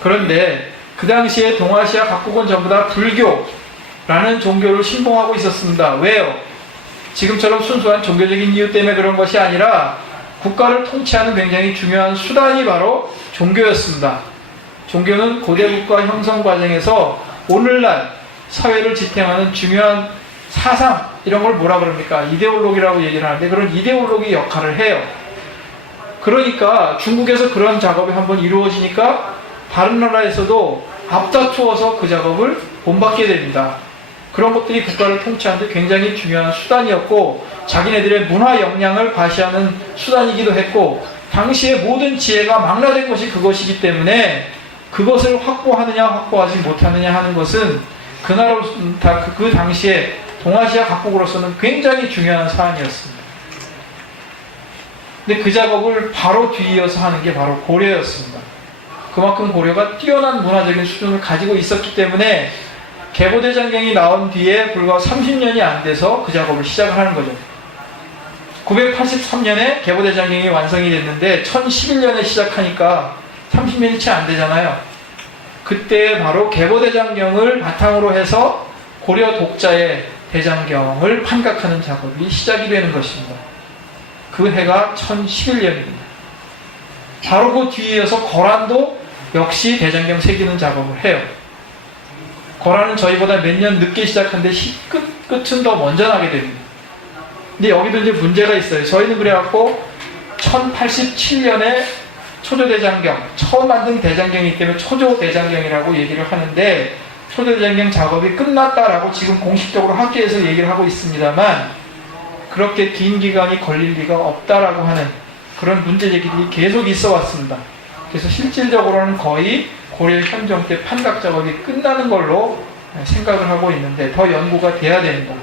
그런데 그 당시에 동아시아 각국은 전부 다 불교라는 종교를 신봉하고 있었습니다. 왜요? 지금처럼 순수한 종교적인 이유 때문에 그런 것이 아니라 국가를 통치하는 굉장히 중요한 수단이 바로 종교였습니다. 종교는 고대 국가 형성 과정에서 오늘날 사회를 지탱하는 중요한 사상, 이런 걸 뭐라 그럽니까? 이데올로기라고 얘기를 하는데 그런 이데올로기 역할을 해요. 그러니까 중국에서 그런 작업이 한번 이루어지니까 다른 나라에서도 앞다투어서 그 작업을 본받게 됩니다. 그런 것들이 국가를 통치하는 데 굉장히 중요한 수단이었고 자기네들의 문화 역량을 과시하는 수단이기도 했고 당시의 모든 지혜가 망라된 것이 그것이기 때문에 그것을 확보하느냐 확보하지 못하느냐 하는 것은 그 당시에 동아시아 각국으로서는 굉장히 중요한 사안이었습니다. 근데 그 작업을 바로 뒤이어서 하는 게 바로 고려였습니다. 그만큼 고려가 뛰어난 문화적인 수준을 가지고 있었기 때문에 개보대장경이 나온 뒤에 불과 30년이 안 돼서 그 작업을 시작을 하는 거죠. 983년에 개보대장경이 완성이 됐는데 1011년에 시작하니까 30년이 채 안 되잖아요. 그때 바로 개보대장경을 바탕으로 해서 고려 독자의 대장경을 판각하는 작업이 시작이 되는 것입니다. 그 해가 1011년입니다. 바로 그 뒤에 이어서 거란도 역시 대장경 새기는 작업을 해요. 거란은 저희보다 몇 년 늦게 시작하는데 끝은 더 먼저 나게 됩니다. 근데 여기도 이제 문제가 있어요. 저희는 그래갖고 1087년에 초조대장경, 처음 만든 대장경이기 때문에 초조대장경이라고 얘기를 하는데 초조대장경 작업이 끝났다라고 지금 공식적으로 학계에서 얘기를 하고 있습니다만 그렇게 긴 기간이 걸릴 리가 없다라고 하는 그런 문제제기들이 계속 있어 왔습니다. 그래서 실질적으로는 거의 고려 현종 때 판각 작업이 끝나는 걸로 생각을 하고 있는데 더 연구가 돼야 됩니다.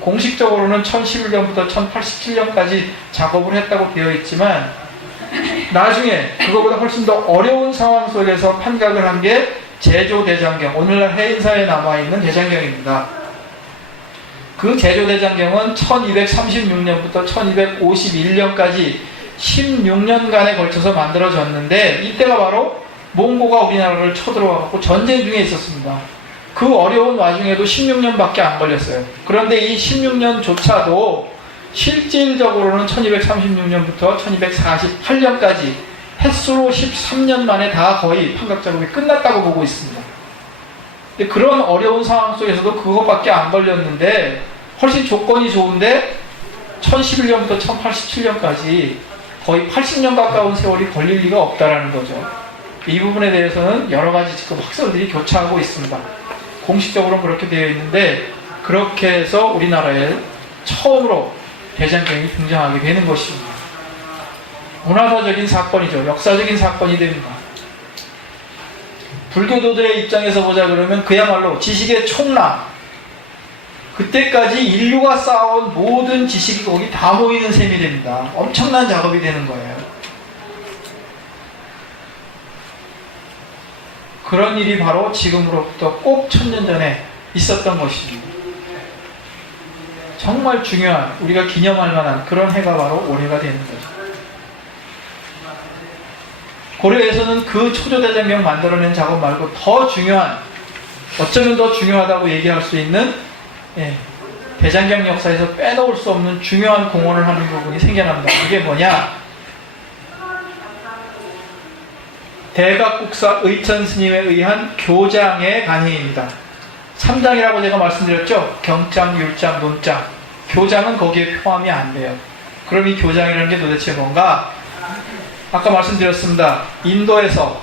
공식적으로는 1011년부터 1087년까지 작업을 했다고 되어 있지만 나중에 그거보다 훨씬 더 어려운 상황 속에서 판각을 한 게 제조대장경, 오늘날 해인사에 남아있는 대장경입니다. 그 제조대장경은 1236년부터 1251년까지 16년간에 걸쳐서 만들어졌는데 이때가 바로 몽고가 우리나라를 쳐들어와서 전쟁 중에 있었습니다. 그 어려운 와중에도 16년밖에 안 걸렸어요. 그런데 이 16년조차도 실질적으로는 1236년부터 1248년까지 횟수로 13년 만에 다 거의 판각 작업이 끝났다고 보고 있습니다. 근데 그런 어려운 상황 속에서도 그것밖에 안 걸렸는데 훨씬 조건이 좋은데 1011년부터 1087년까지 거의 80년 가까운 세월이 걸릴 리가 없다라는 거죠. 이 부분에 대해서는 여러 가지 지금 학설들이 교차하고 있습니다. 공식적으로는 그렇게 되어 있는데 그렇게 해서 우리나라에 처음으로 대장경이 등장하게 되는 것입니다. 문화사적인 사건이죠. 역사적인 사건이 됩니다. 불교도들의 입장에서 보자 그러면 그야말로 지식의 총랑, 그때까지 인류가 쌓아온 모든 지식이 거기 다 모이는 셈이 됩니다. 엄청난 작업이 되는 거예요. 그런 일이 바로 지금으로부터 꼭 1000년 전에 있었던 것입니다. 정말 중요한, 우리가 기념할 만한 그런 해가 바로 올해가 되는 거죠. 고려에서는 그 초조대장경 만들어낸 작업 말고 더 중요한, 어쩌면 더 중요하다고 얘기할 수 있는 대장경 역사에서 빼놓을 수 없는 중요한 공헌을 하는 부분이 생겨납니다. 그게 뭐냐? 대각국사 의천 스님에 의한 교장의 간행입니다. 3장이라고 제가 말씀드렸죠? 경장, 율장, 논장. 교장은 거기에 포함이 안 돼요. 그럼 이 교장이라는 게 도대체 뭔가? 아까 말씀드렸습니다. 인도에서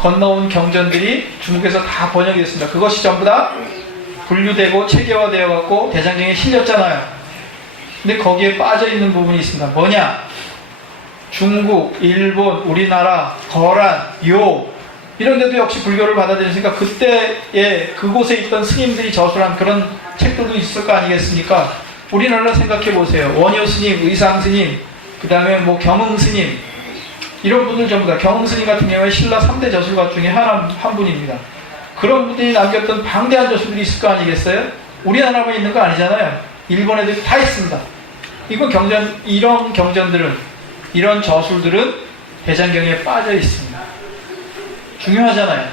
건너온 경전들이 중국에서 다 번역이 됐습니다. 그것이 전부 다 분류되고 체계화되어 갖고 대장경에 실렸잖아요. 근데 거기에 빠져있는 부분이 있습니다. 뭐냐? 중국, 일본, 우리나라, 거란, 요 이런 데도 역시 불교를 받아들였으니까 그때에 그곳에 있던 스님들이 저술한 그런 책들도 있을 거 아니겠습니까? 우리나라 생각해 보세요. 원효 스님, 의상 스님, 그 다음에 뭐 경흥 스님, 이런 분들 전부 다, 경흥 스님 같은 경우에 신라 3대 저술가 중에 한 분입니다. 그런 분들이 남겼던 방대한 저술들이 있을 거 아니겠어요? 우리나라만 있는 거 아니잖아요. 일본 애들 다 있습니다. 이런 경전들은, 이런 저술들은 대장경에 빠져 있습니다. 중요하잖아요.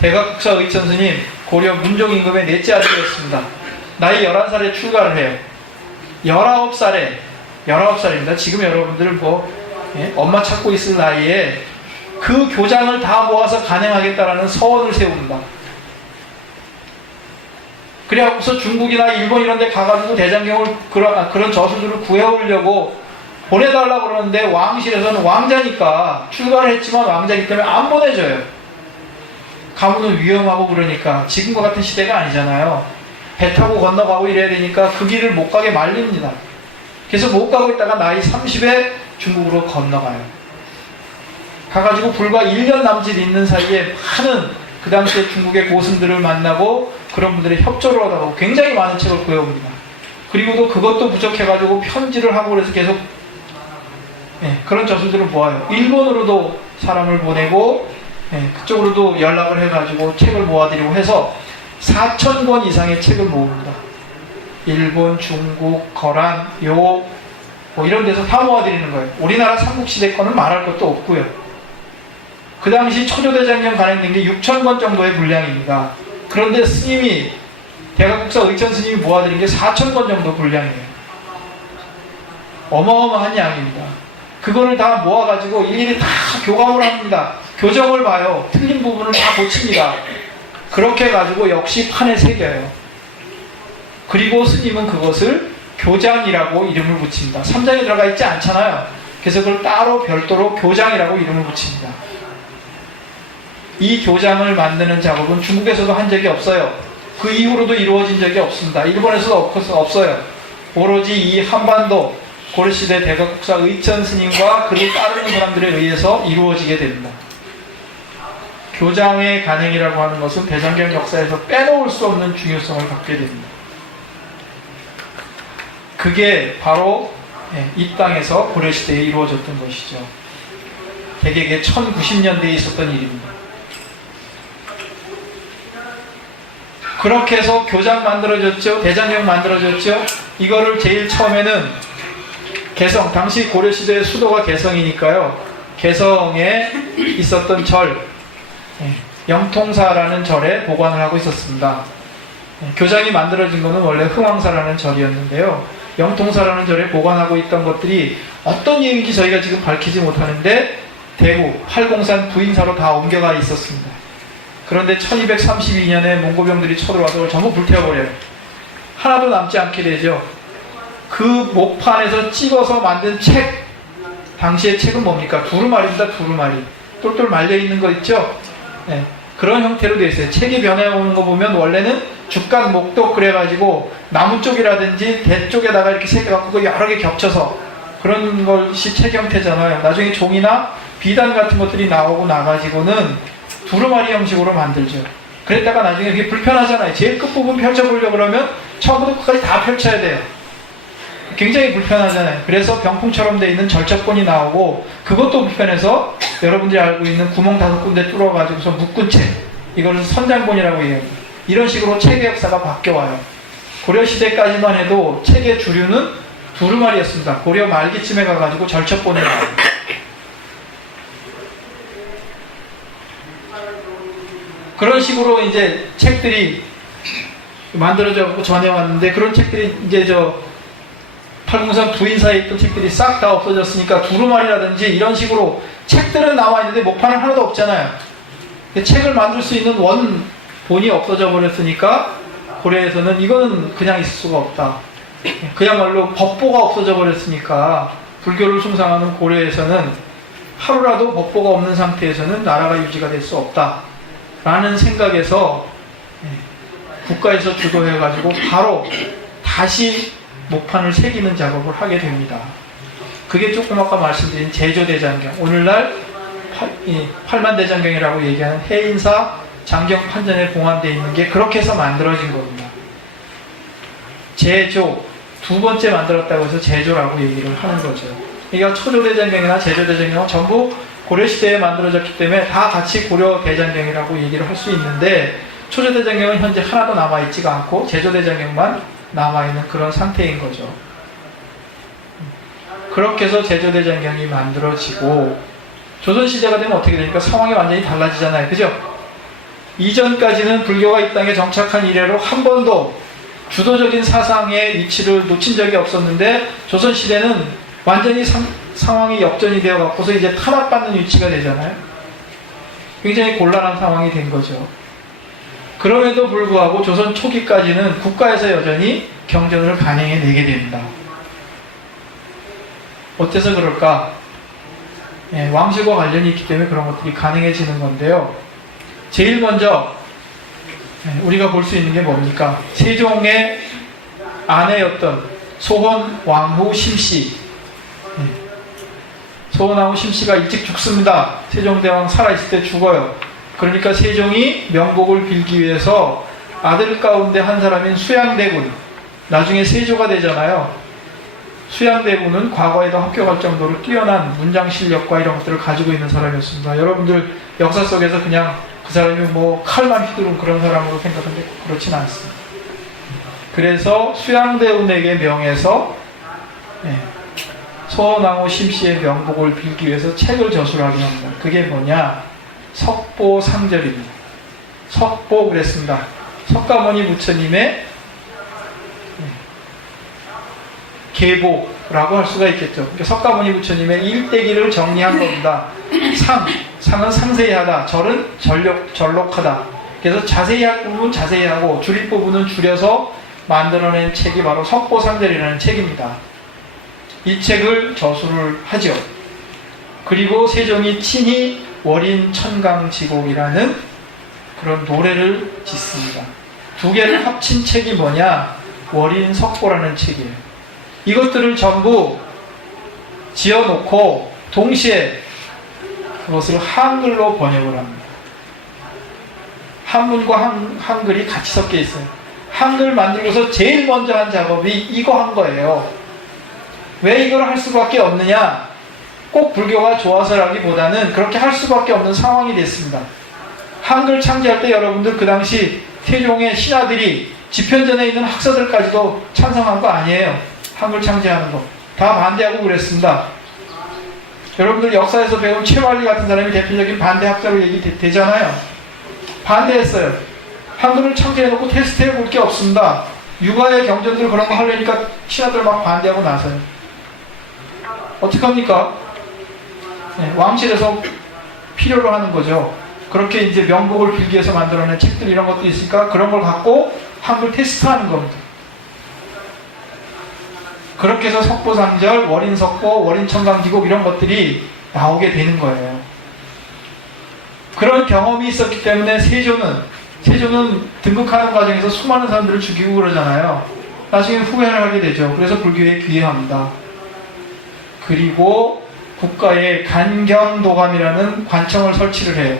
대각국사 의천 스님 고려 문종임금의 넷째 아들이었습니다. 나이 11살에 출가를 해요. 19살입니다. 지금 여러분들 엄마 찾고 있을 나이에 그 교장을 다 모아서 간행하겠다라는 서원을 세웁니다. 그래갖고서 중국이나 일본 이런 데 가가지고 대장경을 그런 저수들을 구해오려고 보내달라고 그러는데 왕실에서는 왕자니까 출가를 했지만 왕자이기 때문에 안 보내줘요. 가면은 위험하고 그러니까 지금과 같은 시대가 아니잖아요. 배 타고 건너가고 이래야 되니까 그 길을 못 가게 말립니다. 그래서 못 가고 있다가 나이 30에 중국으로 건너가요. 가가지고 불과 1년 남짓 있는 사이에 많은 그 당시에 중국의 고승들을 만나고 그런 분들의 협조를 하다가 굉장히 많은 책을 구해옵니다. 그리고도 그것도 부족해가지고 편지를 하고 그래서 계속 그런 저술들을 모아요. 일본으로도 사람을 보내고 그쪽으로도 연락을 해가지고 책을 모아드리고 해서 4,000권 이상의 책을 모읍니다. 일본, 중국, 거란, 요 이런 데서 다 모아드리는 거예요. 우리나라 삼국시대 거는 말할 것도 없고요. 그 당시 초조대장경 간행된 게 6,000권 정도의 분량입니다. 그런데 스님이 대각국사 의천 스님이 모아드린 게 4,000권 정도 분량이에요. 어마어마한 양입니다. 그거를 다 모아가지고 일일이 다 교감을 합니다. 교정을 봐요. 틀린 부분을 다 고칩니다. 그렇게 해가지고 역시 판에 새겨요. 그리고 스님은 그것을 교장이라고 이름을 붙입니다. 3장에 들어가 있지 않잖아요. 그래서 그걸 따로 별도로 교장이라고 이름을 붙입니다. 이 교장을 만드는 작업은 중국에서도 한 적이 없어요. 그 이후로도 이루어진 적이 없습니다. 일본에서도 없어요. 오로지 이 한반도 고려시대 대각국사 의천 스님과 그를 따르는 사람들에 의해서 이루어지게 됩니다. 교장의 간행이라고 하는 것은 대장경 역사에서 빼놓을 수 없는 중요성을 갖게 됩니다. 그게 바로 이 땅에서 고려시대에 이루어졌던 것이죠. 대개에 1090년대에 있었던 일입니다. 그렇게 해서 교장 만들어졌죠. 대장경 만들어졌죠. 이거를 제일 처음에는 개성, 당시 고려시대의 수도가 개성이니까요. 개성에 있었던 절, 영통사라는 절에 보관을 하고 있었습니다. 교장이 만들어진 것은 원래 흥왕사라는 절이었는데요. 영통사라는 절에 보관하고 있던 것들이 어떤 이유인지 저희가 지금 밝히지 못하는데 대구, 팔공산 부인사로 다 옮겨가 있었습니다. 그런데 1232년에 몽고병들이 쳐들어와서 그걸 전부 불태워버려요. 하나도 남지 않게 되죠. 그 목판에서 찍어서 만든 책, 당시의 책은 뭡니까? 두루마리입니다. 두루마리. 똘똘 말려있는 거 있죠? 그런 형태로 되어 있어요. 책이 변해오는 거 보면 원래는 죽간 목독 그래가지고 나무 쪽이라든지 대 쪽에다가 이렇게 새겨갖고 여러 개 겹쳐서 그런 것이 책 형태잖아요. 나중에 종이나 비단 같은 것들이 나오고 나가지고는 두루마리 형식으로 만들죠. 그랬다가 나중에 그게 불편하잖아요. 제일 끝부분 펼쳐보려고 그러면 처음부터 끝까지 다 펼쳐야 돼요. 굉장히 불편하잖아요. 그래서 병풍처럼 되어 있는 절첩본이 나오고 그것도 불편해서 여러분들이 알고 있는 구멍 5군데 뚫어가지고서 묶은 책, 이거는 선장본이라고 얘기합니다. 이런 식으로 책의 역사가 바뀌어와요. 고려시대까지만 해도 책의 주류는 두루마리였습니다. 고려 말기쯤에 가가지고 절첩본이 나와요. 그런 식으로 이제 책들이 만들어져 전해왔는데 그런 책들이 이제 팔공산 부인사에 있던 책들이 싹 다 없어졌으니까 두루마리라든지 이런 식으로 책들은 나와 있는데 목판은 하나도 없잖아요. 책을 만들 수 있는 원본이 없어져 버렸으니까 고려에서는 이거는 그냥 있을 수가 없다. 그야말로 법보가 없어져 버렸으니까 불교를 숭상하는 고려에서는 하루라도 법보가 없는 상태에서는 나라가 유지가 될 수 없다 라는 생각에서 국가에서 주도해가지고 바로 다시 목판을 새기는 작업을 하게 됩니다. 그게 조금 아까 말씀드린 제조대장경, 오늘날 팔만대장경이라고 얘기하는 해인사 장경 판전에 봉안되어 있는 게 그렇게 해서 만들어진 겁니다. 제조, 두 번째 만들었다고 해서 제조라고 얘기를 하는 거죠. 그러니까 초조대장경이나 제조대장경은 전부 고려시대에 만들어졌기 때문에 다 같이 고려대장경이라고 얘기를 할 수 있는데 초조대장경은 현재 하나도 남아있지가 않고 제조대장경만 남아있는 그런 상태인 거죠. 그렇게 해서 제조대장경이 만들어지고 조선시대가 되면 어떻게 되니까 상황이 완전히 달라지잖아요. 그죠? 이전까지는 불교가 이 땅에 정착한 이래로 한 번도 주도적인 사상의 위치를 놓친 적이 없었는데 조선시대는 완전히 상황이 역전이 되어 갖고서 이제 탄압받는 위치가 되잖아요. 굉장히 곤란한 상황이 된 거죠. 그럼에도 불구하고 조선 초기까지는 국가에서 여전히 경전을 간행해 내게 됩니다. 어째서 그럴까? 왕실과 관련이 있기 때문에 그런 것들이 가능해지는 건데요. 제일 먼저 우리가 볼 수 있는 게 뭡니까? 세종의 아내였던 소헌 왕후 심씨. 소헌 왕후 심씨가 일찍 죽습니다. 세종대왕 살아있을 때 죽어요. 그러니까 세종이 명복을 빌기 위해서 아들 가운데 한 사람인 수양대군, 나중에 세조가 되잖아요. 수양대군은 과거에도 합격할 정도로 뛰어난 문장 실력과 이런 것들을 가지고 있는 사람이었습니다. 여러분들 역사 속에서 그냥 그 사람이 뭐 칼만 휘두른 그런 사람으로 생각하는데 그렇진 않습니다. 그래서 수양대군에게 명해서 소헌왕후 심씨의 명복을 빌기 위해서 책을 저술하게 합니다. 그게 뭐냐? 석보상절입니다. 석보 그랬습니다. 석가모니 부처님의 계보라고 할 수가 있겠죠. 그러니까 석가모니 부처님의 일대기를 정리한 겁니다. 상은 상세히 하다, 절은 절록하다. 그래서 자세히 할 부분은 자세히 하고 줄일 부분은 줄여서 만들어낸 책이 바로 석보상절이라는 책입니다. 이 책을 저술을 하죠. 그리고 세종이 친히 월인천강지곡이라는 그런 노래를 짓습니다. 두 개를 합친 책이 뭐냐? 월인석보라는 책이에요. 이것들을 전부 지어놓고 동시에 그것을 한글로 번역을 합니다. 한문과 한글이 같이 섞여 있어요. 한글 만들고서 제일 먼저 한 작업이 이거 한 거예요. 왜 이걸 할 수밖에 없느냐? 꼭 불교가 좋아서라기보다는 그렇게 할 수밖에 없는 상황이 됐습니다. 한글 창제할 때 여러분들 그 당시 세종의 신하들이 집현전에 있는 학사들까지도 찬성한 거 아니에요. 한글 창제하는 거. 다 반대하고 그랬습니다. 여러분들 역사에서 배운 최완리 같은 사람이 대표적인 반대 학자로 얘기되잖아요. 반대했어요. 한글을 창제해놓고 테스트해 볼 게 없습니다. 육아의 경전들 그런 거 하려니까 신하들 막 반대하고 나서요. 어떡합니까? 왕실에서 필요로 하는 거죠. 그렇게 이제 명복을 빌기 위해서 만들어낸 책들 이런 것도 있으니까 그런 걸 갖고 한글 테스트하는 겁니다. 그렇게 해서 석보상절, 월인석보, 월인천강지곡 이런 것들이 나오게 되는 거예요. 그런 경험이 있었기 때문에 세조는 등극하는 과정에서 수많은 사람들을 죽이고 그러잖아요. 나중에 후회를 하게 되죠. 그래서 불교에 귀해합니다. 그리고 국가에 간경도감이라는 관청을 설치를 해요.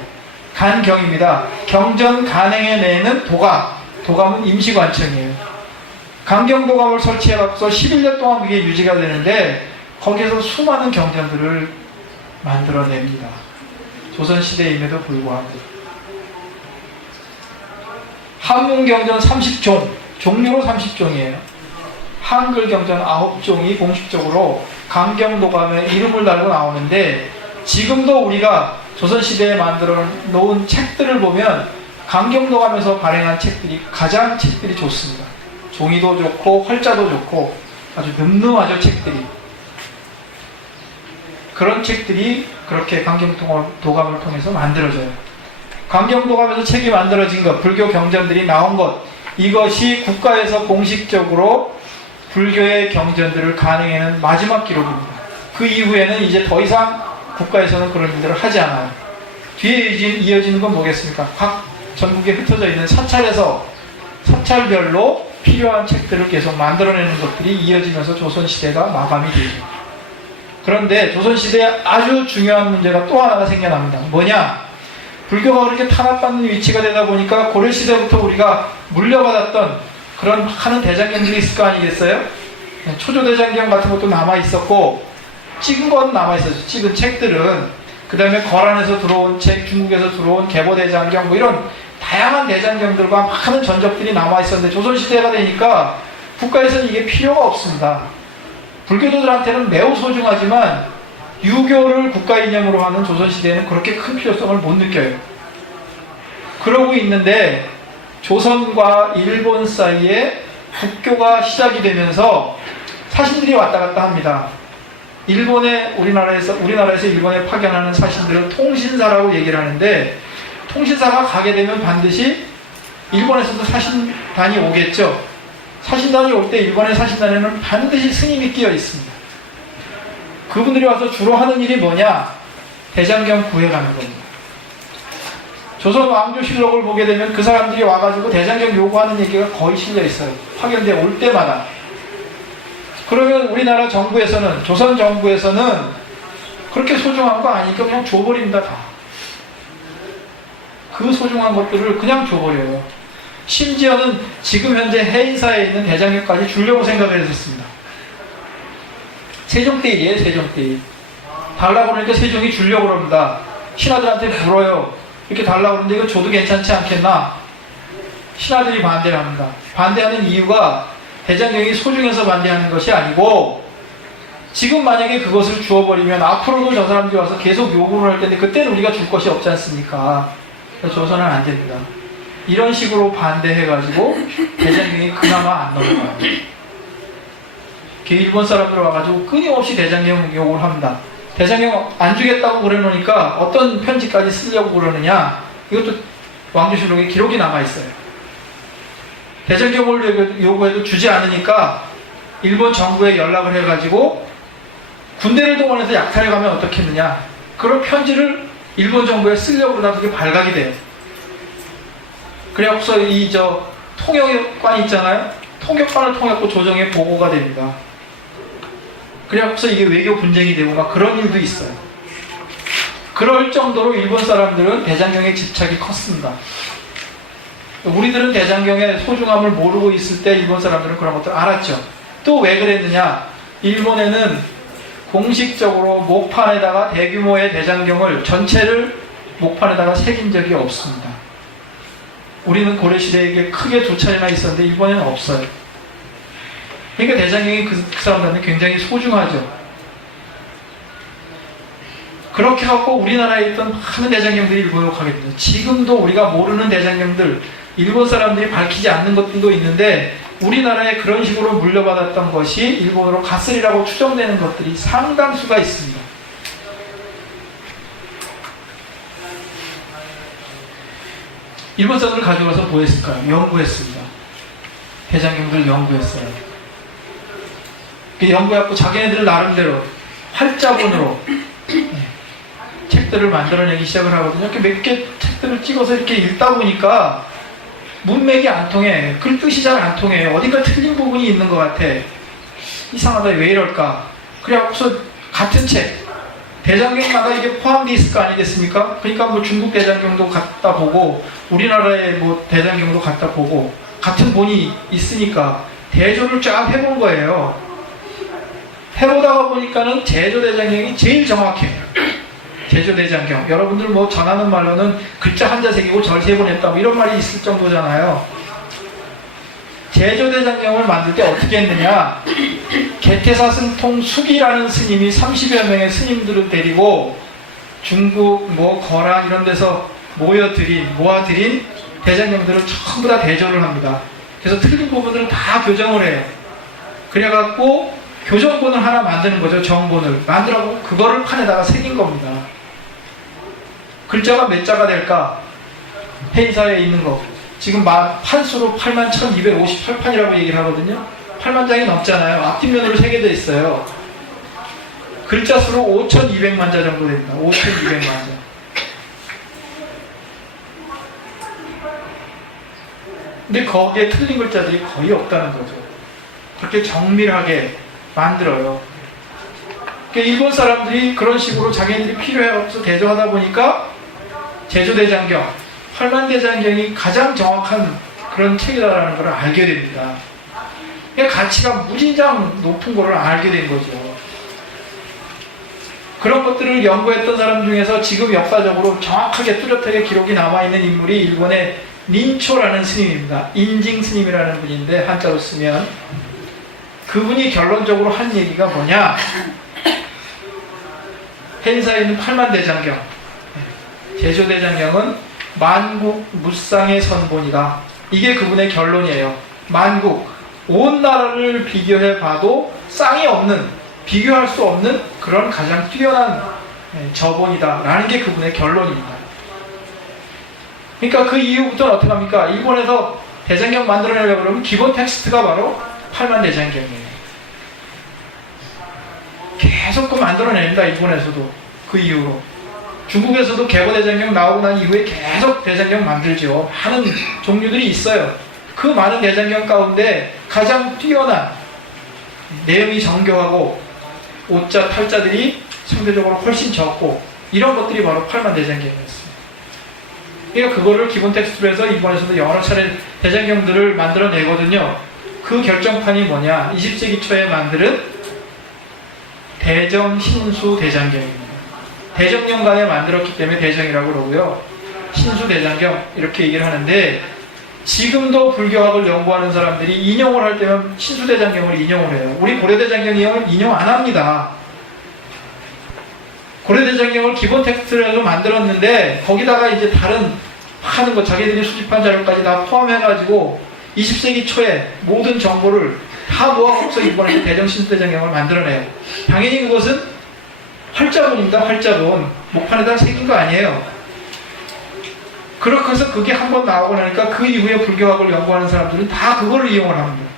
간경입니다. 경전 간행에 내는 도감은 임시관청이에요. 간경도감을 설치해서 11년 동안 그게 유지가 되는데 거기에서 수많은 경전들을 만들어냅니다. 조선시대임에도 불구하고. 한문경전 30종, 종류로 30종이에요. 한글 경전 9종이 공식적으로 간경도감의 이름을 달고 나오는데 지금도 우리가 조선시대에 만들어 놓은 책들을 보면 간경도감에서 발행한 책들이 가장 책들이 좋습니다. 종이도 좋고 활자도 좋고 아주 늠름하죠. 책들이. 그런 책들이 그렇게 간경도감을 통해서 만들어져요. 간경도감에서 책이 만들어진 것, 불교 경전들이 나온 것, 이것이 국가에서 공식적으로 불교의 경전들을 간행하는 마지막 기록입니다. 그 이후에는 이제 더 이상 국가에서는 그런 일들을 하지 않아요. 뒤에 이어지는 건 뭐겠습니까? 각 전국에 흩어져 있는 사찰에서 사찰별로 필요한 책들을 계속 만들어내는 것들이 이어지면서 조선시대가 마감이 되죠. 그런데 조선시대에 아주 중요한 문제가 또 하나가 생겨납니다. 뭐냐? 불교가 그렇게 탄압받는 위치가 되다 보니까 고려시대부터 우리가 물려받았던 그런 하는 대장경들이 있을 거 아니겠어요? 초조대장경 같은 것도 남아있었고 찍은 건 남아있었죠. 찍은 책들은. 그 다음에 거란에서 들어온 책, 중국에서 들어온 계보대장경 뭐 이런 다양한 대장경들과 많은 전적들이 남아있었는데 조선시대가 되니까 국가에서는 이게 필요가 없습니다. 불교도들한테는 매우 소중하지만 유교를 국가 이념으로 하는 조선시대에는 그렇게 큰 필요성을 못 느껴요. 그러고 있는데 조선과 일본 사이에 국교가 시작이 되면서 사신들이 왔다 갔다 합니다. 우리나라에서 일본에 파견하는 사신들은 통신사라고 얘기를 하는데, 통신사가 가게 되면 반드시 일본에서도 사신단이 오겠죠. 사신단이 올 때 일본의 사신단에는 반드시 스님이 끼어 있습니다. 그분들이 와서 주로 하는 일이 뭐냐? 대장경 구해가는 겁니다. 조선 왕조실록을 보게 되면 그 사람들이 와가지고 대장경 요구하는 얘기가 거의 실려 있어요. 파견대 올 때마다. 그러면 우리나라 정부에서는, 조선 정부에서는 그렇게 소중한 거 아니니까 그냥 줘버립니다, 다. 그 소중한 것들을 그냥 줘버려요. 심지어는 지금 현재 해인사에 있는 대장경까지 주려고 생각을 했었습니다. 세종 때 일이에요, 세종 때 일. 달라고 그러니까 세종이 주려고 그럽니다. 신하들한테 물어요. 이렇게 달라고 그러는데 이거 줘도 괜찮지 않겠나? 신하들이 반대를 합니다. 반대하는 이유가 대장경이 소중해서 반대하는 것이 아니고, 지금 만약에 그것을 주어버리면 앞으로도 저 사람들이 와서 계속 요구를 할 텐데 그때는 우리가 줄 것이 없지 않습니까? 그래서 줘서는 안 됩니다. 이런 식으로 반대해가지고 대장경이 그나마 안 넘어가요. 일본 사람들 와가지고 끊임없이 대장경 요구를 합니다. 대장경 안 주겠다고 그러놓으니까 어떤 편지까지 쓰려고 그러느냐, 이것도 왕조실록에 기록이 남아있어요. 대장경을 요구해도 주지 않으니까 일본 정부에 연락을 해가지고 군대를 동원해서 약탈해 가면 어떻겠느냐, 그런 편지를 일본 정부에 쓰려고 그러다 그게 발각이 돼요. 그래갖고서 통역관 있잖아요. 통역관을 통해서 조정에 보고가 됩니다. 그래갖고서 이게 외교 분쟁이 되고 막 그런 일도 있어요. 그럴 정도로 일본 사람들은 대장경의 집착이 컸습니다. 우리들은 대장경의 소중함을 모르고 있을 때 일본 사람들은 그런 것들을 알았죠. 또 왜 그랬느냐? 일본에는 공식적으로 목판에다가 대규모의 대장경을 전체를 목판에다가 새긴 적이 없습니다. 우리는 고려시대에 이게 크게 두 차례나 있었는데 일본에는 없어요. 그러니까 대장경이 그 사람들한테 굉장히 소중하죠. 그렇게 갖고 우리나라에 있던 많은 대장경들이 일본으로 가게 됩니다. 지금도 우리가 모르는 대장경들, 일본 사람들이 밝히지 않는 것들도 있는데, 우리나라에 그런 식으로 물려받았던 것이 일본으로 갔으리라고 추정되는 것들이 상당수가 있습니다. 일본 사람들 가져가서 뭐 했을까요? 연구했습니다. 대장경들 연구했어요. 연구해갖고 자기네들 나름대로 활자본으로 책들을 만들어내기 시작을 하거든요. 이렇게 몇 개 책들을 찍어서 이렇게 읽다 보니까 문맥이 안 통해. 글 뜻이 잘 안 통해요. 어딘가 틀린 부분이 있는 것 같아. 이상하다, 왜 이럴까? 그래갖고서 같은 책, 대장경마다 이게 포함되어 있을 거 아니겠습니까? 그러니까 뭐 중국 대장경도 갖다 보고, 우리나라의 뭐 대장경도 갖다 보고, 같은 본이 있으니까 대조를 쫙 해본 거예요. 해보다가 보니까는 제조대장경이 제일 정확해요. 제조대장경. 여러분들 뭐 전하는 말로는 글자 한자 새기고 절 세 번 했다 뭐 이런 말이 있을 정도잖아요. 제조대장경을 만들 때 어떻게 했느냐, 개태사승통 숙이라는 스님이 30여 명의 스님들을 데리고 중국 뭐 거랑 이런 데서 모아들인 대장경들을 전부 다 대조를 합니다. 그래서 틀린 부분들은 다 교정을 해요. 그래갖고 교정본을 하나 만드는 거죠. 정본을 만들어갖고 그거를 판에다가 새긴 겁니다. 글자가 몇 자가 될까? 해인사에 있는 거 지금 판수로 81,258판이라고 얘기를 하거든요. 8만 장이 넘잖아요. 앞뒷면으로 새겨져 있어요. 글자 수로 5,200만 자 정도 됩니다. 5,200만 자. 근데 거기에 틀린 글자들이 거의 없다는 거죠. 그렇게 정밀하게 만들어요. 그러니까 일본 사람들이 그런 식으로 자기네들이 필요해서 대조하다 보니까 제조대장경, 팔만대장경이 가장 정확한 그런 책이다라는 걸 알게 됩니다. 그러니까 가치가 무진장 높은 거를 알게 된 거죠. 그런 것들을 연구했던 사람 중에서 지금 역사적으로 정확하게 뚜렷하게 기록이 남아있는 인물이 일본의 닌초라는 스님입니다. 인징 스님이라는 분인데 한자로 쓰면, 그분이 결론적으로 한 얘기가 뭐냐, 해인사에 있는 팔만대장경, 제조대장경은 만국 무쌍의 선본이다. 이게 그분의 결론이에요. 만국, 온 나라를 비교해 봐도 쌍이 없는, 비교할 수 없는 그런 가장 뛰어난 저본이다 라는 게 그분의 결론입니다. 그러니까 그 이후부터는 어떻게 합니까? 일본에서 대장경 만들어내려고 그러면 기본 텍스트가 바로 8만 대장경이에요. 계속 그 만들어냅니다. 일본에서도 그 이후로. 중국에서도 개보대장경 나오고 난 이후에 계속 대장경 만들죠. 많은 종류들이 있어요. 그 많은 대장경 가운데 가장 뛰어난, 내용이 정교하고 오자 탈자들이 상대적으로 훨씬 적고 이런 것들이 바로 8만 대장경이었습니다. 그러니까 그거를 기본 텍스트로 해서 일본에서도 여러 차례 대장경들을 만들어내거든요. 그 결정판이 뭐냐? 20세기 초에 만든 대정신수 대장경입니다. 대정령간에 만들었기 때문에 대정이라고 그러고요. 신수대장경 이렇게 얘기를 하는데, 지금도 불교학을 연구하는 사람들이 인용을 할 때면 신수대장경을 인용을 해요. 우리 고려대장경을 인용 안 합니다. 고려대장경을 기본 텍스트로 해서 만들었는데 거기다가 이제 다른 하는 거 자기들이 수집한 자료까지 다 포함해가지고 20세기 초에 모든 정보를 다 모아서 이번에 대정신수대장경을 만들어내요. 당연히 그것은 활자본입니다. 활자본. 목판에다 새긴 거 아니에요. 그렇게 해서 그게 한번 나오고 나니까 그 이후에 불교학을 연구하는 사람들은 다 그걸 이용을 합니다.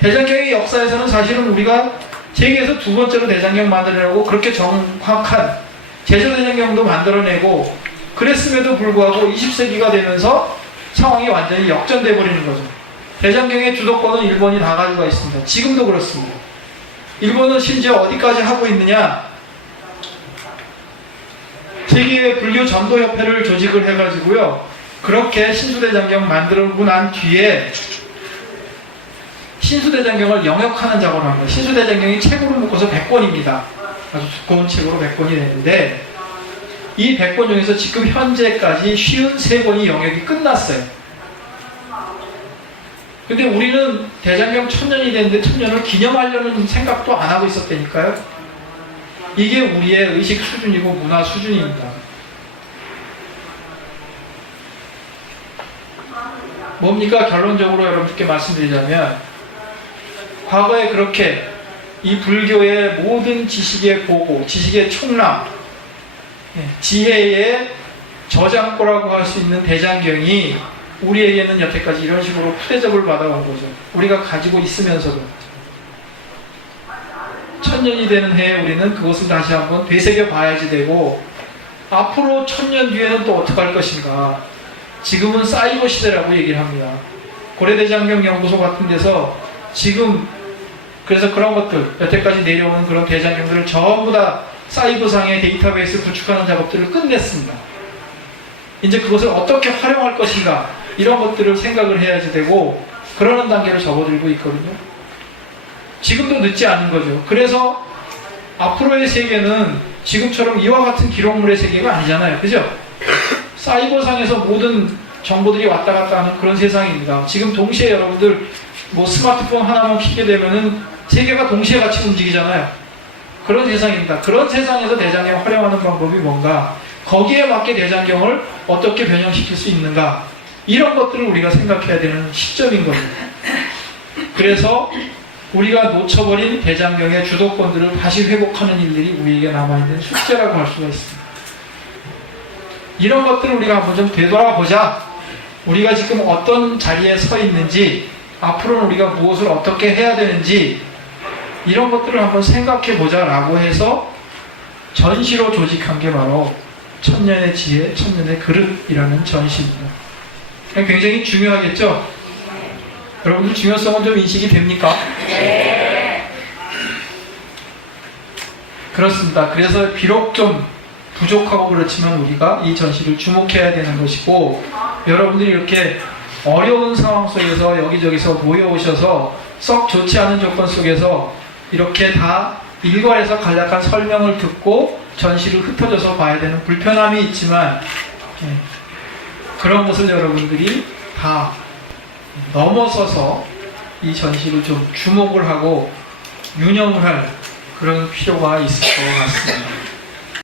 대장경의 역사에서는 사실은 우리가 세계에서 두 번째로 대장경 만들어내고 그렇게 정확한 제조대장경도 만들어내고 그랬음에도 불구하고 20세기가 되면서 상황이 완전히 역전돼 버리는 거죠. 대장경의 주도권은 일본이 다 가지고 있습니다. 지금도 그렇습니다. 일본은 심지어 어디까지 하고 있느냐? 세계의 불교 전도협회를 조직을 해가지고요. 그렇게 신수대장경 만들고 난 뒤에 신수대장경을 영역하는 작업을 합니다. 신수대장경이 책으로 묶어서 100권입니다. 아주 두꺼운 책으로 100권이 되는데 이 100권 중에서 지금 현재까지 53권이 영역이 끝났어요. 근데 우리는 대장경 1000년이 됐는데 1000년을 기념하려는 생각도 안 하고 있었다니까요. 이게 우리의 의식 수준이고 문화 수준입니다. 뭡니까? 결론적으로 여러분께 말씀드리자면 과거에 그렇게 이 불교의 모든 지식의 보고, 지식의 총람, 지혜의 저장고라고 할 수 있는 대장경이 우리에게는 여태까지 이런 식으로 푸대접을 받아온 거죠. 우리가 가지고 있으면서도 1000년이 되는 해에 우리는 그것을 다시 한번 되새겨 봐야지 되고, 앞으로 1000년 뒤에는 또 어떻게 할 것인가. 지금은 사이버 시대라고 얘기를 합니다. 고려대장경 연구소 같은 데서 지금 그래서 그런 것들, 여태까지 내려오는 그런 대장경들을 전부 다 사이버상의 데이터베이스 구축하는 작업들을 끝냈습니다. 이제 그것을 어떻게 활용할 것인가, 이런 것들을 생각을 해야지 되고, 그러는 단계를 접어들고 있거든요. 지금도 늦지 않은 거죠. 그래서 앞으로의 세계는 지금처럼 이와 같은 기록물의 세계가 아니잖아요. 그죠? 사이버상에서 모든 정보들이 왔다 갔다 하는 그런 세상입니다. 지금 동시에 여러분들 뭐 스마트폰 하나만 켜게 되면은 세계가 동시에 같이 움직이잖아요. 그런 세상입니다. 그런 세상에서 대장경을 활용하는 방법이 뭔가, 거기에 맞게 대장경을 어떻게 변형시킬 수 있는가, 이런 것들을 우리가 생각해야 되는 시점인 겁니다. 그래서 우리가 놓쳐버린 대장경의 주도권들을 다시 회복하는 일들이 우리에게 남아있는 숙제라고 할 수가 있습니다. 이런 것들을 우리가 한번 좀 되돌아보자. 우리가 지금 어떤 자리에 서 있는지, 앞으로는 우리가 무엇을 어떻게 해야 되는지, 이런 것들을 한번 생각해 보자라고 해서 전시로 조직한 게 바로 천년의 지혜, 천년의 그릇이라는 전시입니다. 굉장히 중요하겠죠? 여러분들 중요성은 좀 인식이 됩니까? 네. 그렇습니다. 그래서 비록 좀 부족하고 그렇지만 우리가 이 전시를 주목해야 되는 것이고, 여러분들이 이렇게 어려운 상황 속에서 여기저기서 모여오셔서 썩 좋지 않은 조건 속에서 이렇게 다 일괄해서 간략한 설명을 듣고 전시를 흩어져서 봐야 되는 불편함이 있지만, 그런 것을 여러분들이 다 넘어서서 이 전시를 좀 주목을 하고 유념을 할 그런 필요가 있을 것 같습니다.